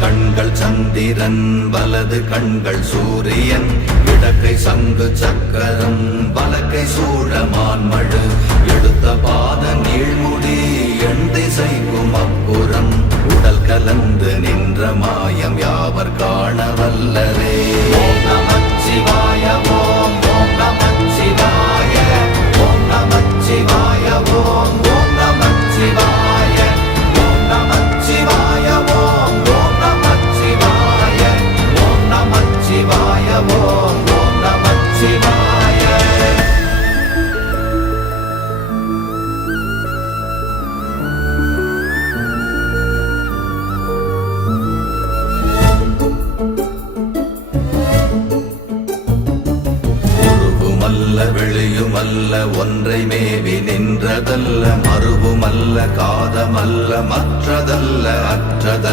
கண்கள் சந்திரன் வலது கண்கள் சூரியன் இடக்கை சங்கு சக்கரம் வலக்கை சூழமான்மழு எடுத்த பாத நீழ்முடி எண் திசைக்கும் அப்புறம் உடல் கலந்து நின்ற மாயம் யாவர் காண வல்லரே. ஓம் நமச்சிவாய ஓம் ஓம் நமச்சிவாய ஓம் நமச்சிவாய ஓம் ஓம் நமச்சிவாய ஓம் நமச்சிவாய ஓம் ஓம் நமச்சிவாய ஓம் நமச்சிவாய ஓம் ஓம் நமச்சிவாய. வெளியுமல்ல ஒன்றை மேவி நின்றதல்ல மறுவுமல்ல காதமல்ல மற்றதல்ல அற்றதல்ல